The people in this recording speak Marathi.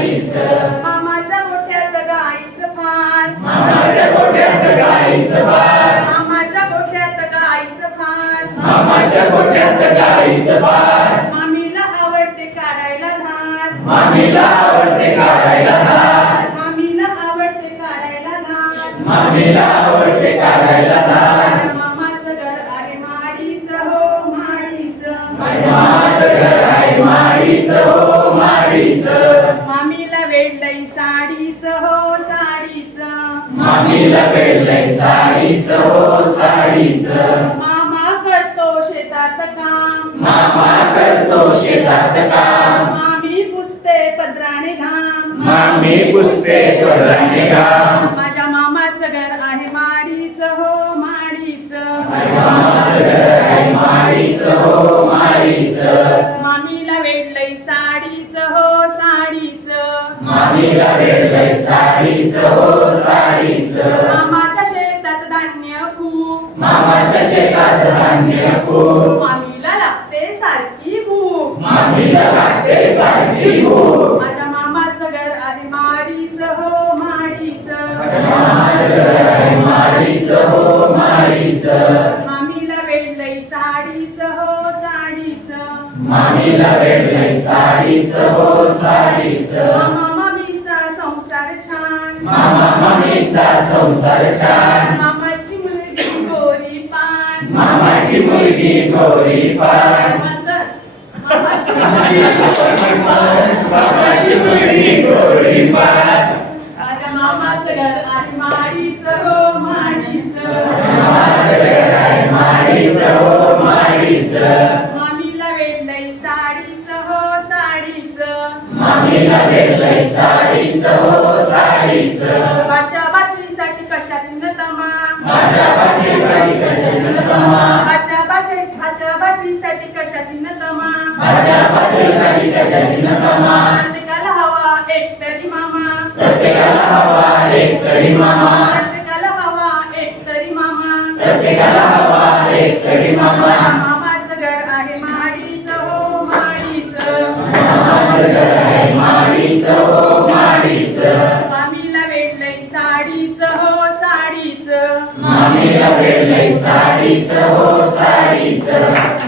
साडीचं मामाच्या गोठ्यात गाईचं फार मामाच्या गोठ्यात गाईचं फार मामाच्या गोठ्यात गाईचं फार मामाच्या गोठ्यात गाईचं फार मामीला आवडते काढायला धार मामीला आवडते काढायला धार मामीला आवडते काढायला धार मामीला आवडते काढायला धार मामाचं घर आहे माडीचं हो माडीचं मामाचं घर आहे माडीचं हो माडीचं मामीला वेडलई साडीचं हो साडीचं मामीला पेडलंय साडीचं हो साडीचं मामा करतो शेतात काम मामा करतो शेतात काम मामी पुसते पदराने घाम मामी पुसते पदराने घाम माझ्या मामाचं घर आहे माडीचं हो माडीचं मामाचं घर आहे माडीचं हो माडीचं मामीला वेडलई साडीचं हो साडीचं मामीला वेडलंय साडीचं हो साडीचं मामाच्या शेतात धान्य खूप मामाच्या शेतात धान्य खूप मामीला लागते सारखी भूक मामीला लागते सारखी भूक माझ्या मामाचं घर आहे माडीचं हो माडीचं मामाचं घर आहे माडीचं हो माडीचं मामीला वेडलई साडीचं हो साडीचं मामीला वेडलंय साडीचं हो साडीचं मामा मामीचा संसार छान मामा मामीचा संसार छान मामाची मुलगी गोरी पान मामाची मुलगी गोरी पान मामाची मुलगी मामाची मुलगी गोरी पान माझ्या मामाचं घर आहे माडीचं हो माडीचं मामाचं घर आहे माडीचं हो माडीचं मामीला वेडलई साडीचं हो साडीचं मामीला वेडलंय साडीचं हो साडीचं बाच्या बाटलीसाठी कशात न तमा माझ्या बाचीसाठी कशाची तमा बाच्या बाटलीसाठी कशात न तमा माझ्या बाचीसाठी कशाची तमा प्रत्येकाला हवा एक तरी मामा प्रत्येकाला हवा एक तरी मामा प्रत्येकाला हवा एक तरी मामा प्रत्येकाला हवा एक तरी मामा मामाचं घर आहे माडीचं हो माडीचं मामाचं घर आहे माडीचं हो माडीचं मामीला वेडलई साडीचं हो साडीचं मामीला वेडलंय साडीचं हो साडीचं